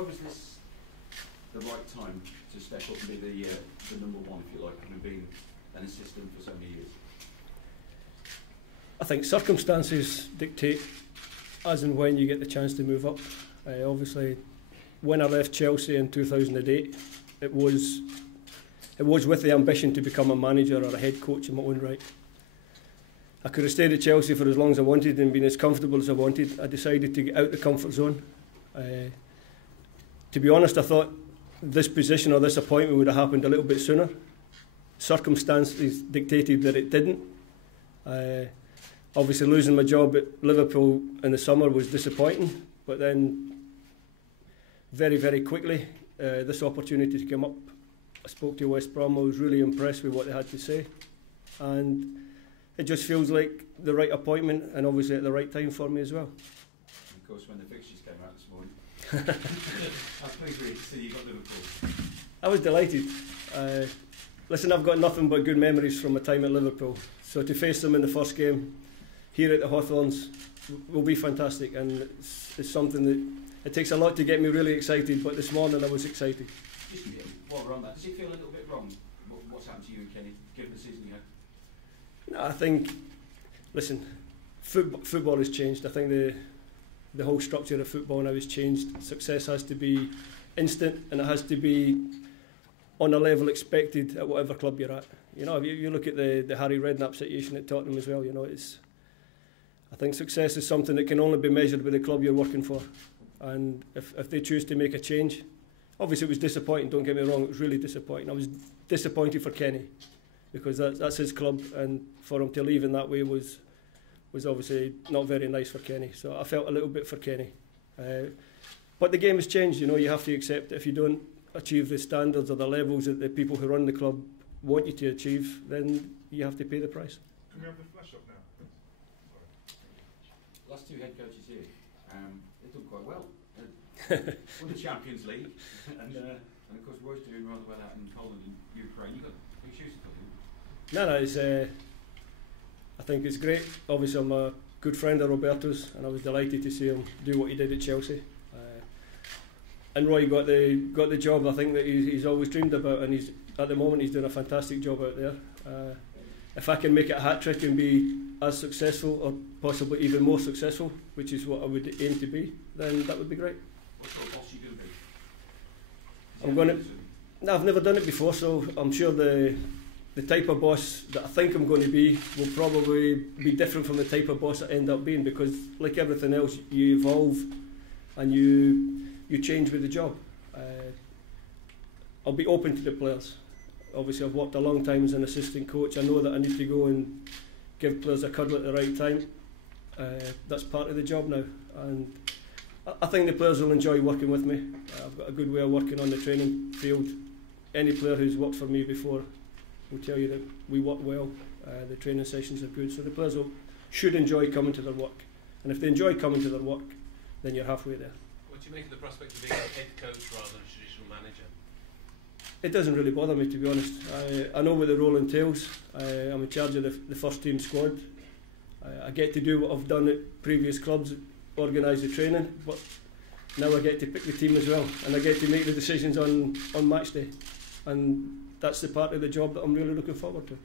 why was this the right time to step up and be the number one, if you like, having been an assistant for so many years? I think circumstances dictate as and when you get the chance to move up. Obviously, when I left Chelsea in 2008, it was with the ambition to become a manager or a head coach in my own right. I could have stayed at Chelsea for as long as I wanted and been as comfortable as I wanted. I decided to get out the comfort zone. To be honest, I thought this position or this appointment would have happened a little bit sooner. Circumstances dictated that it didn't. Obviously, losing my job at Liverpool in the summer was disappointing, but then very, very quickly, this opportunity came up. I spoke to West Brom. I was really impressed with what they had to say, and it just feels like the right appointment, and obviously at the right time for me as well. Of course, when the fixtures came out this morning, I was pleased to see you got Liverpool. I was delighted. Listen, I've got nothing but good memories from my time at Liverpool, so to face them in the first game here at the Hawthorns will be fantastic, and it's something that it takes a lot to get me really excited, but this morning I was excited. Just while we're on that, does it feel a little bit wrong what's happened to you and Kenny, given the season you had? No, I think, listen, football has changed. I think the whole structure of football now has changed. Success has to be instant, and it has to be on a level expected at whatever club you're at. You know, if you look at the Harry Redknapp situation at Tottenham as well, you know, I think success is something that can only be measured with the club you're working for. And if they choose to make a change, obviously it was disappointing, don't get me wrong, it was really disappointing. I was disappointed for Kenny, because that's his club, and for him to leave in that way was obviously not very nice for Kenny. So I felt a little bit for Kenny. But the game has changed, you know, you have to accept that if you don't achieve the standards or the levels that the people who run the club want you to achieve, then you have to pay the price. Can we have the flash up now? Last two head coaches here, they've done quite well. Won the Champions League, and of course Roy's doing rather well out in Poland and Ukraine. You've got big shoes to fill. No, it's, I think it's great. Obviously I'm a good friend of Roberto's, and I was delighted to see him do what he did at Chelsea. And Roy got the job I think that he's always dreamed about, and at the moment he's doing a fantastic job out there. If I can make it a hat-trick and be as successful or possibly even more successful, which is what I would aim to be, then that would be great. What sort of boss are you going to be? I'm going to... No, I've never done it before, so I'm sure the type of boss that I think I'm going to be will probably be different from the type of boss I end up being, because like everything else, you evolve and you change with the job. I'll be open to the players. Obviously I've worked a long time as an assistant coach. I know that I need to go and give players a cuddle at the right time. That's part of the job now, and I think the players will enjoy working with me. I've got a good way of working on the training field. Any player who's worked for me before will tell you that we work well. The training sessions are good, so the players should enjoy coming to their work, and if they enjoy coming to their work, then you're halfway there. What do you make of the prospect of being a head coach rather than a traditional manager? It doesn't really bother me, to be honest. I know what the role entails. I'm in charge of the first team squad. I get to do what I've done at previous clubs, organise the training, but now I get to pick the team as well, and I get to make the decisions on match day, and that's the part of the job that I'm really looking forward to.